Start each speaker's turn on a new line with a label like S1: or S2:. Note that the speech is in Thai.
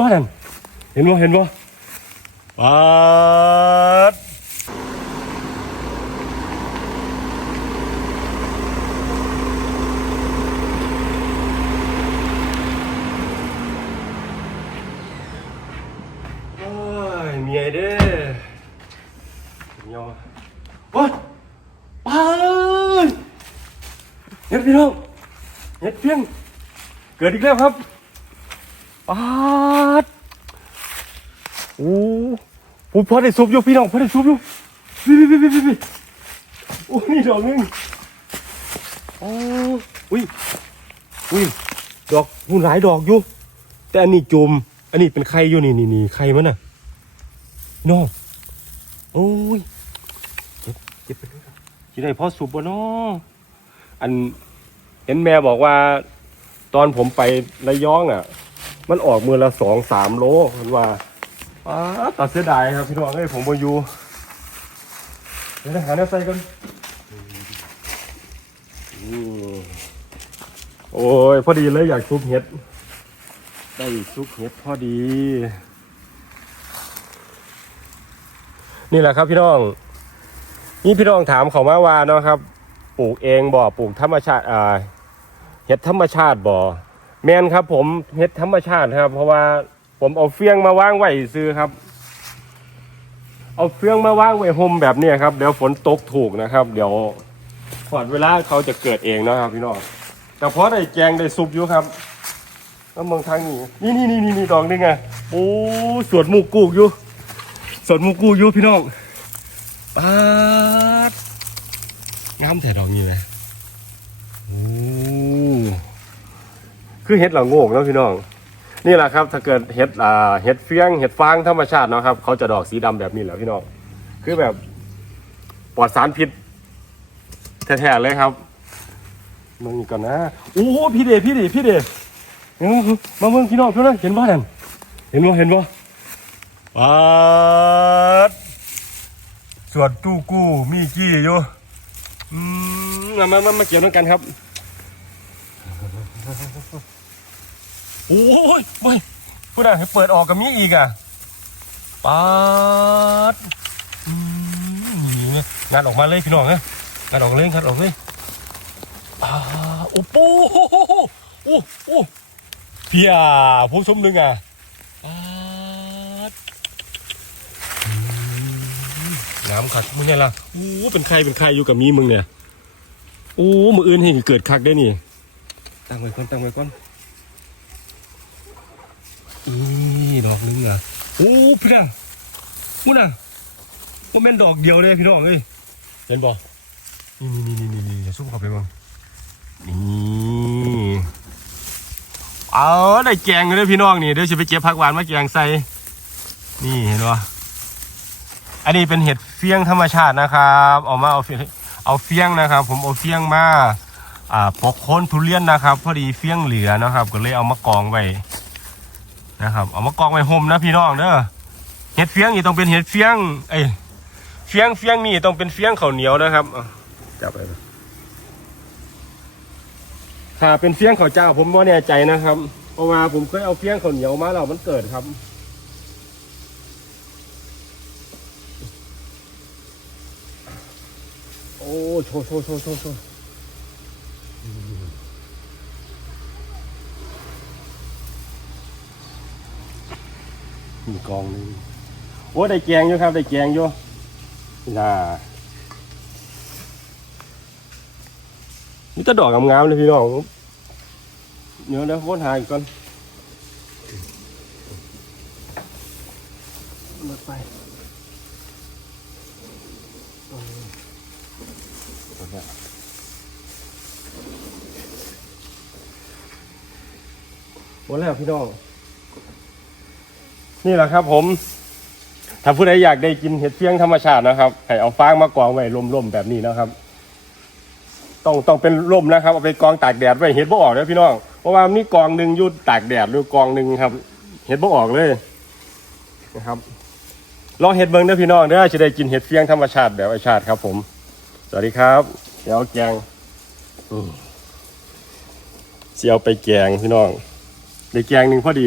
S1: บ่นั่นเห็นบ่เห็นบ่ปัดโอ้ยเมียเด้อเมียวโอ้ยไปเฮ็ดพี่น้องเฮ็ดเพียงเกิดอีกแล้วครับ ปาดโอ้โหพอได้ซุปอยู่พี่น้องพอได้ซุปอยู่พี่พี่พี่พี่พี่โอ้นี่ดอกนึงโอ้อุ้ยอุ้ยดอกหุ่นหลายดอกอยู่ แต่อันนี้จุมอันนี้เป็นไข่อยู่นี่นี่นี่ไข่มันน่ะน้องโอ้ยเก็บเก็บไปด้วยที่ได้พ่อสุบบ่เนาะอันเห็นแม่บอกว่า ตอนผมไประยองอะ มันออกมือละสองสามโลมันว่าอ้าตัดเสียดายครับพี่น้องเอ้ยผมบอยู่เดี๋ยวนะหาแนวใส่กันโอ้ยพอดีเลยอยากซุปเห็ด ได้ซุปเห็ดพอดี นี่แหละครับพี่น้อง นี่พี่น้องถามเขามาว่าเนาะครับ ปลูกเองบ่อปลูกธรรมชาติเห็ดธรรมชาติบ่อ แมนครับ ผมเห็ดธรรมชาติครับ เพราะว่าผมเอาเฟียงมาวางไว้ซื้อครับ เอาเฟียงมาวางไว้ห่มแบบนี้ครับ เดี๋ยวฝนตกถูกนะครับ เดี๋ยวพอดเวลาเขาจะเกิดเองนะครับ พี่น้องแต่เพอได้แจงได้ซุปอยู่ครับแล้วเมืองทางนี้นี่นี่นี่นี่ดอกนึงไงโอ้สวนมูกูกอยู่สวนมูกูกอยู่พี่น้องปาดงามแต่ดอกนี้เลยโอ้ คือเห็ดเหล่าโงกเนาะพี่น้อง นี่แหละครับถ้าเกิดเห็ดอ่าเห็ดเฟียงเห็ดฟางธรรมชาติเนาะครับเขาจะดอกสีดำแบบนี้แหละพี่น้องคือแบบปลอดสารพิษแท้ๆเลยครับมึงอีกก่อนนะโอ้โหพี่เดชพี่เดชพี่เดชมาเมืองพี่น้องพี่น้องเห็นบ่นั่นเห็นบ่เห็นบ่ปัดสวดตู้กู้มีกี้อยู่อืมมามามามาเกี่ยวด้วยกันครับ โอ้ยเว้ยพูดอะให้เปิดออกกับมีอีกอะปาดนี่งานออกมาเลยพี่น้องเอ้ยงานออกเลยงานออกเลยอ่าโอ้โหโอ้โหโอ้โหเพียผู้ชมหนึ่งอะปาดน้ำขัดมึงเนี่ยล่ะโอ้เป็นใครเป็นใครอยู่กับมีมึงเนี่ยโอ้มืออื่นเห็นเกิดคักได้นี่ ตั้งไว้ก่อนตั้งไว้ก่อนอีดอกนึงอะโอ้พี่น่ะพูดน่ะว่าแม่นดอกเดียวเลยพี่น้องเอ้ยเห็นบ่นี่นี่นี่นี่นี่อย่าซุ่มเข้าไปมั้งนี่เอาได้แกงเลยพี่น้องนี่เดี๋ยวจะไปเก็บผักหวานมาแกงใส่นี่เห็นบ่อันนี้เป็นเห็ดเฟี้ยงธรรมชาตินะครับเอามาเอาเฟี้ยงเอาเฟี้ยงนะครับ ผมเอาเฟี้ยงมา อ่าปกโคนทุเรียนนะครับ พอดีเฟี้ยงเหลือนะครับ ก็เลยเอามากองไว้นะครับ เอามากองไว้ห่มนะพี่น้องเด้อเห็ดเฟี้ยงนี่ต้องเป็นเห็ดเฟี้ยงเอ้เฟี้ยงเฟี้ยงนี่ต้องเป็นเฟี้ยงข้าวเหนียวนะครับจับไปนะถ้าเป็นเฟี้ยงข้าวเจ้า ผมไม่แน่ใจนะครับเพราะว่าผมเคยเอาเฟี้ยงข้าวเหนียวมาแล้วมันเกิดครับโอ้โชว์โชว์โชว์โชว์โชว์ มีกองหนึงโอ้ได้แกงอยู่ครับ ได้แกงอยู่น่านี่จะดอกงามๆเลยพี่น้องเดี๋ยวเดี๋ยววนหาอีกก่อนหมดไปหมดแล้วพี่น้อง นี่แหละครับผม ถ้าผู้ใดอยากได้กินเห็ดเฟียงธรรมชาตินะครับให้เอาฟางมากองไว้ร่มๆแบบนี้นะครับ ต้องต้องเป็นร่มนะครับเอาไปกองตากแดดไว้เห็ดบ่ออกนะพี่น้องเพราะว่ามีกองหนึ่งยุดตากแดดหรือกองหนึ่งครับ เห็ดบ่ออกเลยนะครับลองเห็ดเบิ้งนะพี่น้องเด้อจะได้กินเห็ดเฟียงธรรมชาติแบบไอชาติครับ ผม สวัสดีครับ เดี๋ยวแกงเสียวไปแกงพี่น้องได้แกงหนึ่งพอดี